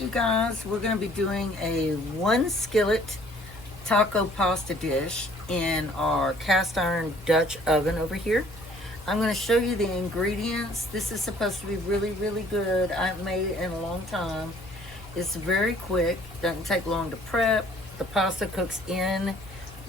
you guys, we're going to be doing a one skillet taco pasta dish in our cast iron Dutch oven over here. I'm going to show you the ingredients. This is supposed to be really, really good. I haven't made it in a long time. It's very quick, doesn't take long to prep. The pasta cooks in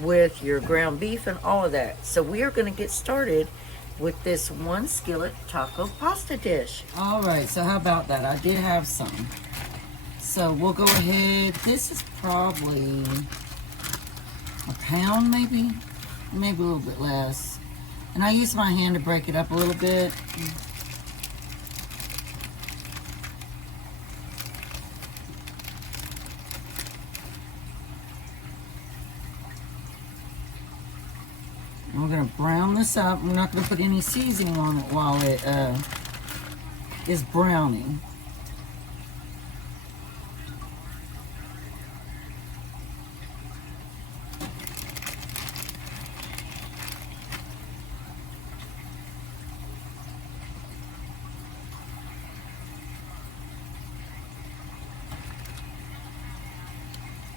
with your ground beef and all of that. So we are going to get started with this one skillet taco pasta dish. All right, so how about that? I did have some. So we'll go ahead. This is probably a pound, maybe a little bit less. And I use my hand to break it up a little bit. And we're going to brown this up. We're not going to put any seasoning on it while it is browning.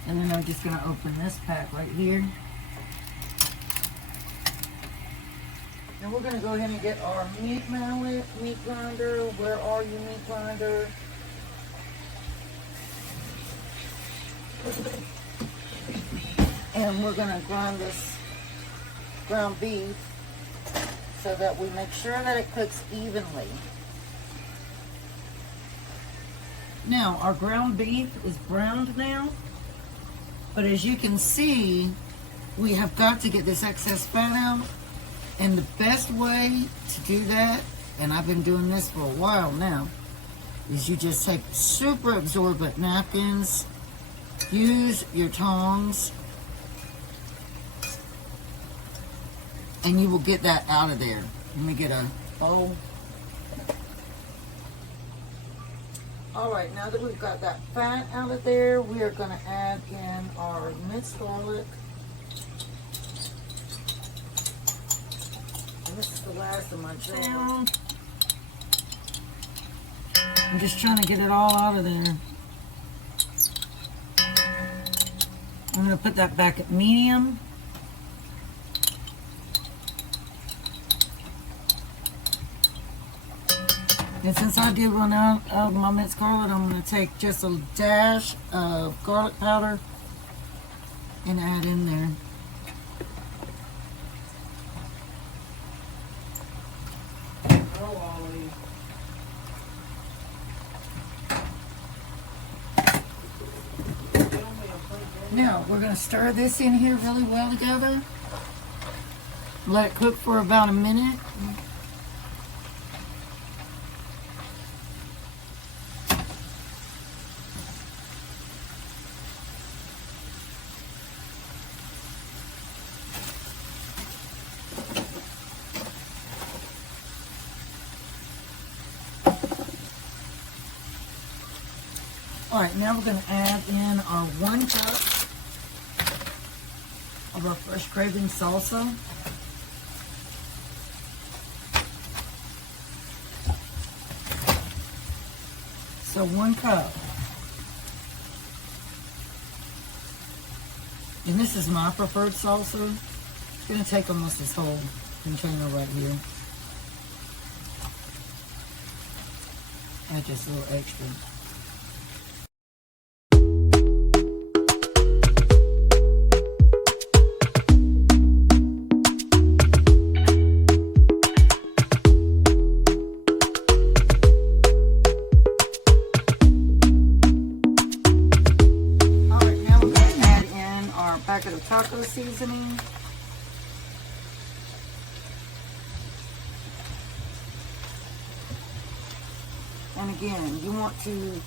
And then I'm just going to open this pack right here. And we're going to go ahead and get our meat mallet, meat grinder. Where are you, meat grinder? And we're going to grind this ground beef so that we make sure that it cooks evenly. Now, our ground beef is browned now. But as you can see, we have got to get this excess fat out. And the best way to do that, and I've been doing this for a while now, is you just take super absorbent napkins, use your tongs, and you will get that out of there. Let me get a bowl. All right, now that we've got that fat out of there, we are going to add in our minced garlic. And this is the last of my jar. I'm just trying to get it all out of there. I'm going to put that back at medium. And since I did run out of my minced garlic, I'm going to take just a dash of garlic powder and add in there. Now, we're going to stir this in here really well together. Let it cook for about a minute. All right, now we're going to add in our 1 cup of our Fresh Cravings salsa. So 1 cup. And this is my preferred salsa. It's going to take almost this whole container right here. Add just a little extra. Packet of taco seasoning. And again, you want to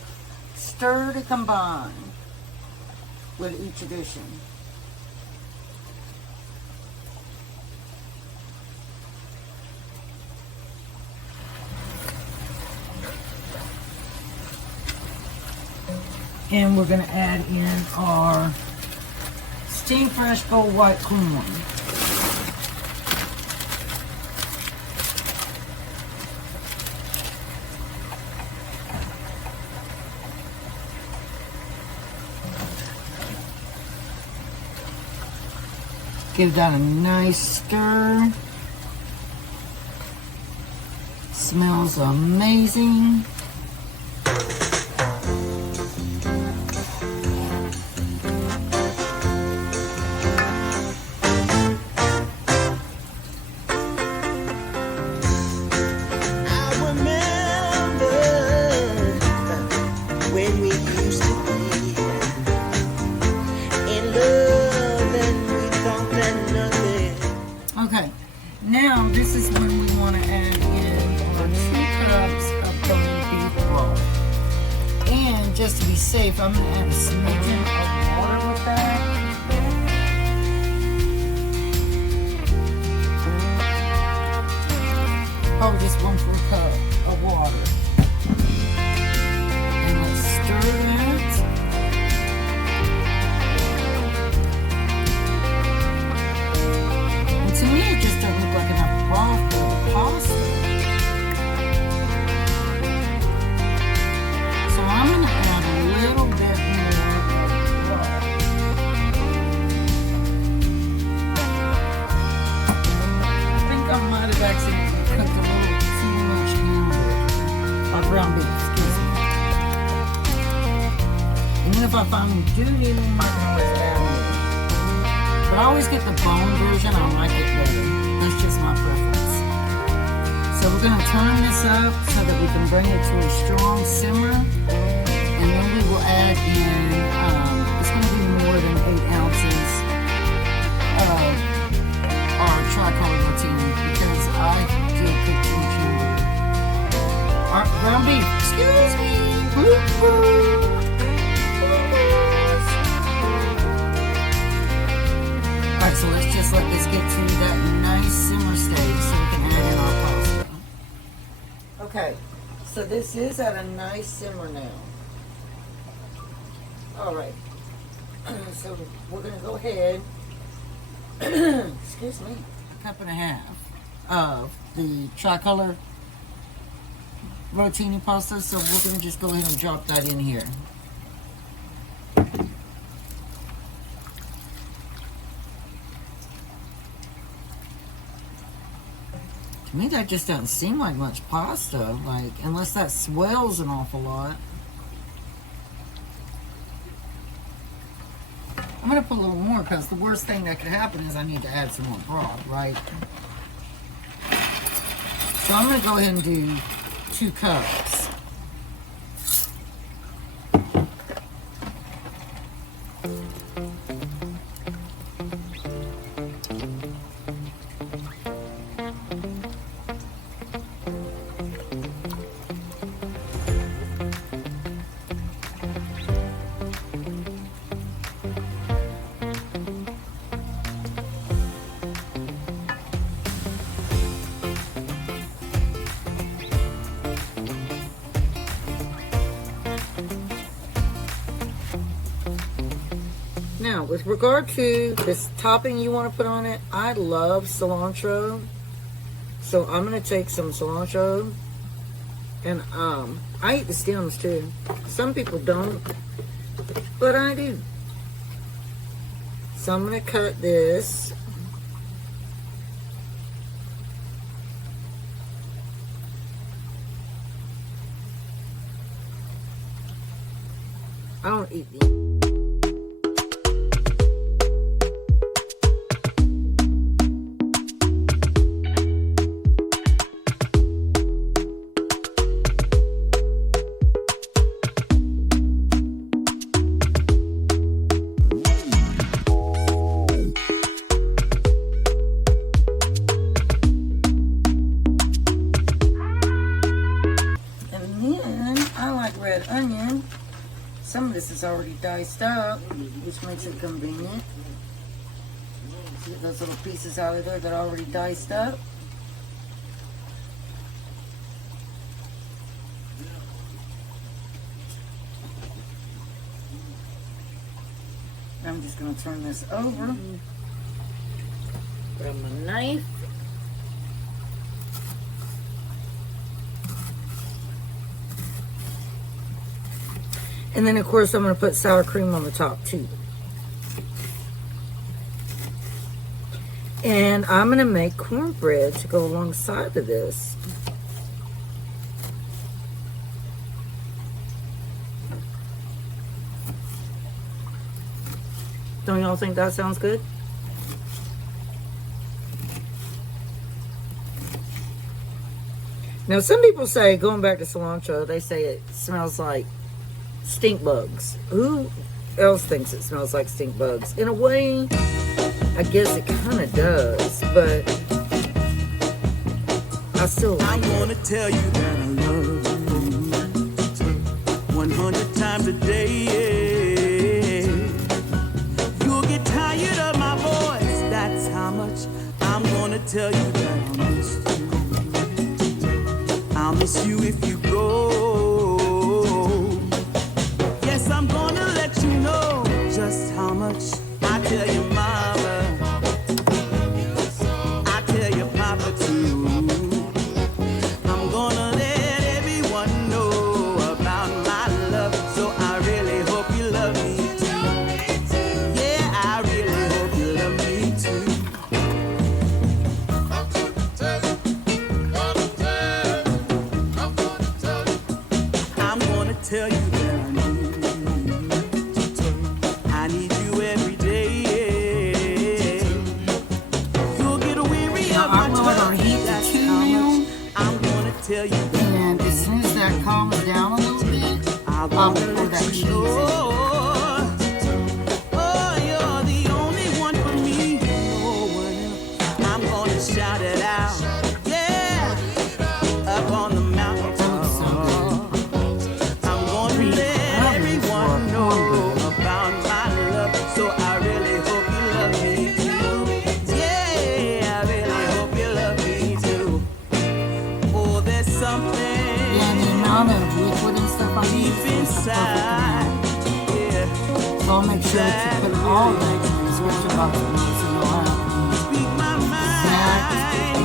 stir to combine with each addition. And we're going to add in our steamed fresh gold white corn. Give that a nice stir. Smells amazing. Okay, now this is when we want to add in our 2 cups of boned beef broth. And just to be safe, I'm going to add a smidgen of water with that. Probably just 1/4 cup of water. And let's stir that. To me, it just doesn't look like enough broth for the pasta. So I'm going to add a little bit more broth. I think I might have accidentally cooked a little too much hamburger, or ground beef, excuse me. And then if I find we do need more, I can always add more. But I always get the bone version. I like it better. That's just my preference. So we're going to turn this up so that we can bring it to a strong simmer. And then we will add in, it's going to be more than 8 ounces of our tricolor rotini because I did cook too much hamburger. Our ground beef. Excuse me. Alright, so let's just let this get to that nice simmer stage so we can add in our pasta. Okay, so this is at a nice simmer now. Alright, so we're going to go ahead, excuse me, 1.5 cups of the tricolor rotini pasta. So we're going to just go ahead and drop that in here. To me, that just doesn't seem like much pasta, like, unless that swells an awful lot. I'm going to put a little more because the worst thing that could happen is I need to add some more broth, right? So I'm going to go ahead and do 2 cups. Now, with regard to this topping you want to put on it, I love cilantro. So I'm going to take some cilantro, and I eat the stems too. Some people don't, but I do. So I'm going to cut this. I don't eat these. Red onion. Some of this is already diced up, which makes it convenient. Get those little pieces out of there that are already diced up. I'm just going to turn this over. Grab my knife. And then, of course, I'm going to put sour cream on the top, too. And I'm going to make cornbread to go alongside of this. Don't y'all think that sounds good? Now, some people say, going back to cilantro, they say it smells like stink bugs. Who else thinks it smells like stink bugs? In a way, I guess it kind of does, but I still like it. I'm gonna tell you that I love you 100 times a day. You'll get tired of my voice, that's how much I'm gonna tell you that I miss you. I'll miss you if you go. Yes, I'm gonna let you know just how much I tell your mama, I tell your papa too. I'm gonna let everyone know about my love, so I really hope you love me too. Yeah, I really hope you love me too. I'm gonna tell you that I need you every day. You'll get weary of my touch. That's how much I'm gonna tell you. And as soon as that calms down a little bit, I'll pour that cheese in. Oh, you're the only one for me. No one else. I'm gonna shout it out. Yeah, up on the mountain top. I'm gonna let everyone know about my love. So I really hope you love me too. Yeah, I really hope you love me too. Oh, there's something. Yeah, the amount of liquid and stuff I use deep is the inside. Yeah, perfect. So I'll make sure to put all that in the description box below so you'll have speak my exact mind.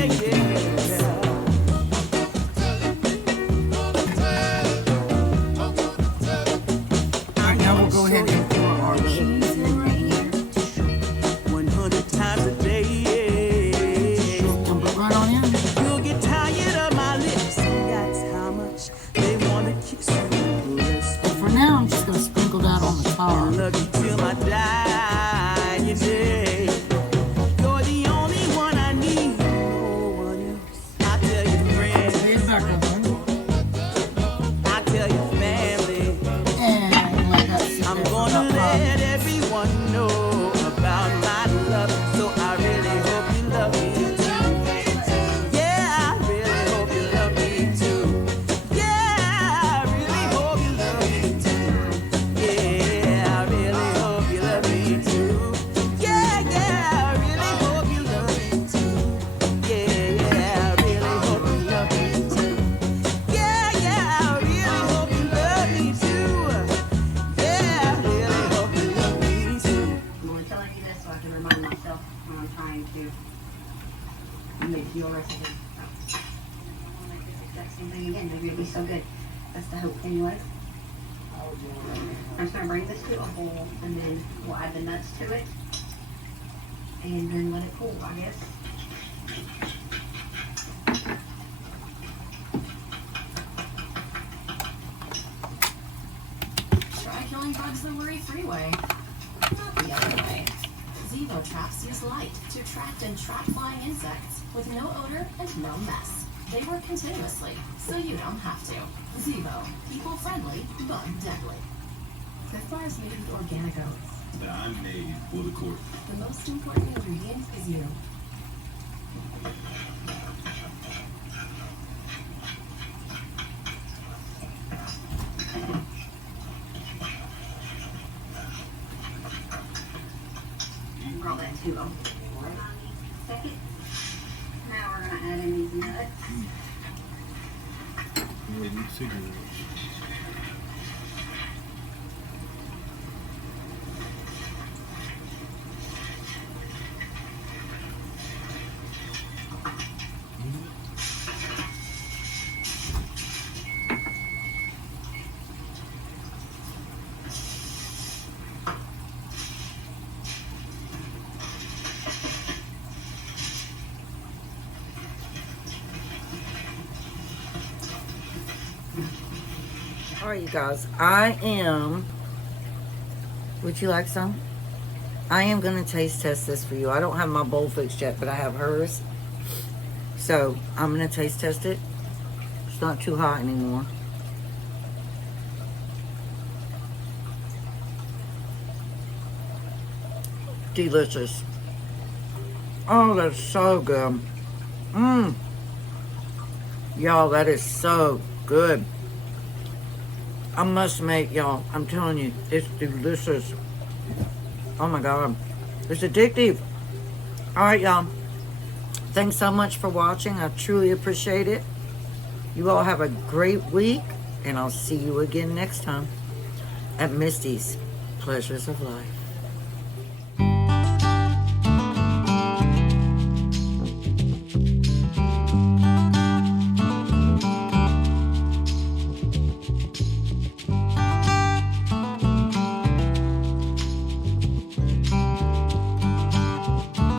instructions. Yeah. Alright, now we'll go ahead and pour our cheese in right here. 100 times a day. Dump it right on in. You'll get tired of my lips. That's how much they wanna kiss you. And for now, I'm just going to sprinkle that on the top. Love you till I die. Day. You're the only one I need. No one else. I tell your friends. Get back up in. I tell your family. And let that sit I'm there for gonna about 5 let minutes. everyone know about my love. So I really hope you love me too. Yeah, I really hope you love me too. Yeah, I really hope you love me too. Yeah, I really hope you love me too. Yeah, I really hope you love me too. Yeah, I really hope you love me too. Yeah, I really hope you love me too. Yeah, I really hope you love me too. I'm only telling you this so I can remind myself when I'm trying to make your recipe. I'll make this exact same thing again. Maybe it'll be so good. That's the hope anyway. I'm just going to bring this to a boil and then we'll add the nuts to it. And then let it cool, I guess. Try killing bugs the worry-free way. Not the other way. Zevo traps use light to attract and trap flying insects with no odor and no mess. They work continuously, so you don't have to. Zevo, people-friendly, but deadly. Cliff is made with organic oats. That I'm made for the court. The most important ingredient is you. Roll that to them. Second. Now we're going to add in these nuts. All right, you guys, would you like some? I am going to taste test this for you. I don't have my bowl fixed yet, but I have hers. So I'm going to taste test it. It's not too hot anymore. Delicious. Oh, that's so good. Y'all, that is so good. I must make, y'all, I'm telling you, it's delicious. Oh my God, it's addictive. All right, y'all. Thanks so much for watching. I truly appreciate it. You all have a great week, and I'll see you again next time at Misty's Pleasures of Life.